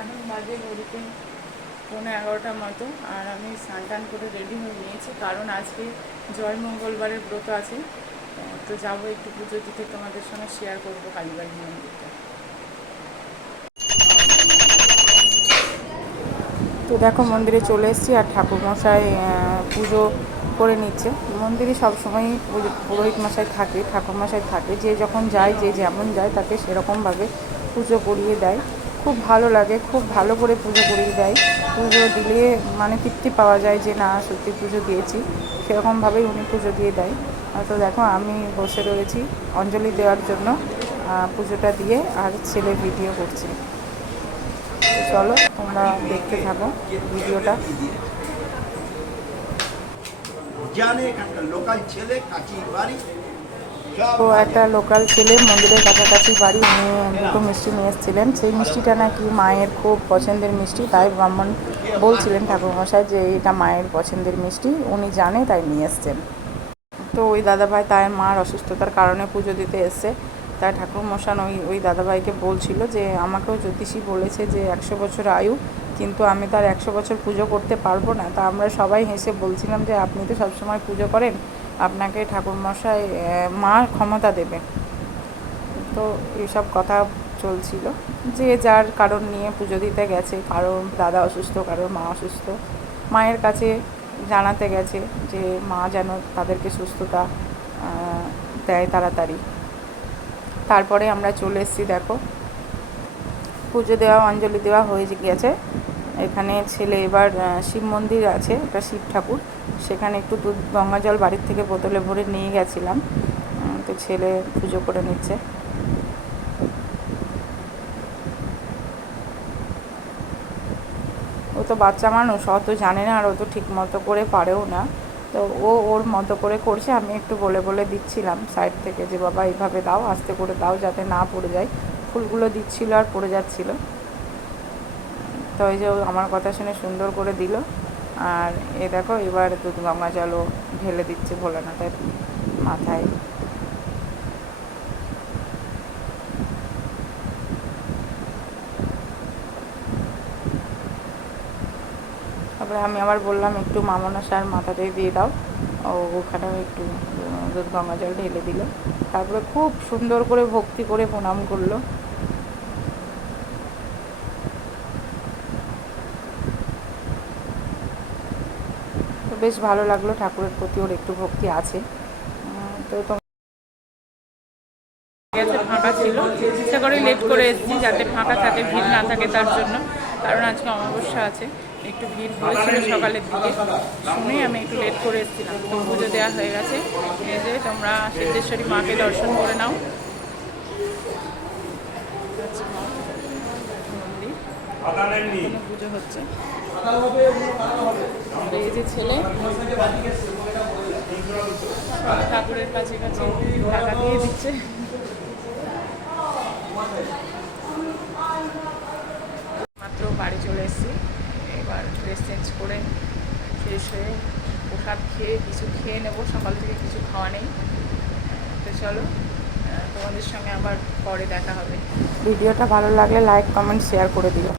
এখন বাজে ঘড়িতে 11:15 মতো। আর আমি স্নান টান করে রেডি হয়ে নিয়েছি, কারণ আজকে জয় মঙ্গলবারের ব্রত আছে। তো যাবো একটু পুজো দিতে, তোমাদের সঙ্গে শেয়ার করবো কালীবাড়ি মন্দিরটা। তো দেখো মন্দিরে চলে এসেছি, আর ঠাকুরমশাই পুজো করে নিচ্ছে। মন্দিরে সবসময়ই পুরোহিত মশাই থাকে, ঠাকুরমশাই থাকে, যে যখন যায়, যে যেমন যায় তাকে সেরকমভাবে পুজো করিয়ে দেয়। খুব ভালো লাগে, খুব ভালো করে পুজো করিয়ে দেয়। পুজো দিলে মানে তৃপ্তি পাওয়া যায় যে না সত্যি পুজো দিয়েছি, সেরকমভাবেই উনি পুজো দিয়ে দেয়। তো দেখো আমি বসে রয়েছি অঞ্জলি দেওয়ার জন্য, পুজোটা দিয়ে, আর ছেলে ভিডিও করছে। চলো তোমরা দেখতে থাকো ভিডিওটা। তো একটা লোকাল ছেলে মন্দিরের কাছাকাছি বাড়ি, উনি দুটো মিষ্টি নিয়ে এসেছিলেন। সেই মিষ্টিটা নাকি মায়ের খুব পছন্দের মিষ্টি, তাই ব্রাহ্মণ বলছিলেন ঠাকুরমশাই যে এটা মায়ের পছন্দের মিষ্টি, উনি জানে তাই নিয়ে এসছেন। তো ওই দাদাভাই তার মার অসুস্থতার কারণে পুজো দিতে এসছে। তাই ঠাকুরমশান ওই দাদাভাইকে বলছিল যে আমাকেও জ্যোতিষী বলেছে যে 100 বছর আয়ু, কিন্তু আমি তার 100 বছর পুজো করতে পারবো না। তা আমরা সবাই হেসে বলছিলাম যে আপনি তো সবসময় পুজো করেন, আপনাকে ঠাকুরমশাই মা ক্ষমতা দেবেন। তো এইসব কথা চলছিল, যে যার কারণ নিয়ে পুজো দিতে গেছে, কারোর দাদা অসুস্থ, কারোর মা অসুস্থ, মায়ের কাছে জানাতে গেছে যে মা যেন তাদেরকে সুস্থতা দেয় তাড়াতাড়ি। তারপরে আমরা চলে এসেছি, দেখো পুজো দেওয়া অঞ্জলি দেওয়া হয়ে গেছে। এখানে ছেলে এবার শিব মন্দির আছে, একটা শিব ঠাকুর, সেখানে একটু দুধ গঙ্গা জল বাড়ির থেকে বোতলে ভরে নিয়ে গেছিলাম। তো ছেলে পুজো করে নিচ্ছে। ও তো বাচ্চা মানুষ, অত জানে না, আর ও তো ঠিক মতো করে পারেও না। তো ও ওর মতো করে করছে, আমি একটু বলে বলে দিচ্ছিলাম সাইড থেকে যে বাবা এইভাবে দাও, আস্তে করে দাও যাতে না পড়ে যায়। ফুলগুলো দিচ্ছিল আর পড়ে যাচ্ছিল। তো ওই যে আমার কথা শুনে সুন্দর করে দিল। আর এ দেখো এবার দুধ গঙ্গা জলও ঢেলে দিচ্ছে ভোলানাথের মাথায়। তারপরে আমি আবার বললাম একটু মামনাসার মাথাতে দিয়ে দাও, ও ওখানেও একটু দুধ গঙ্গা জল ঢেলে দিল। তারপরে খুব সুন্দর করে ভক্তি করে প্রণাম করলো। তো বেশ ভালো লাগলো, ঠাকুরের প্রতি ওর একটু ভক্তি আছে। তো গেছে ফাঁকা ছিল, ইচ্ছা করে লেট করে এসেছি যাতে ফাঁকা থাকে, ভিড় না থাকে তার জন্য, কারণ আজকে অমাবস্যা আছে, একটু ভিড় হয়েছিল সকালের দিকে, শুনেই আমি একটু লেট করে এসেছিলাম। তো পুজো দেওয়া হয়ে গেছে, এই যে তোমরা সিদ্ধেশ্বরী মাকে দর্শন করে নাও। মন্দির পুজো হচ্ছে, এই যে ছেলে ঠাকুরের কাছে কাছে টাকা দিয়ে দিচ্ছে। মাত্র বাড়ি চলে এসেছি, এবার ড্রেস চেঞ্জ করে ফ্রেশ হয়ে প্রসাদ খেয়ে কিছু খেয়ে নেবো, সকাল থেকে কিছু খাওয়া নেই। তো চলো তোমাদের সঙ্গে আবার পরে দেখা হবে। ভিডিওটা ভালো লাগলে লাইক কমেন্ট শেয়ার করে দিও।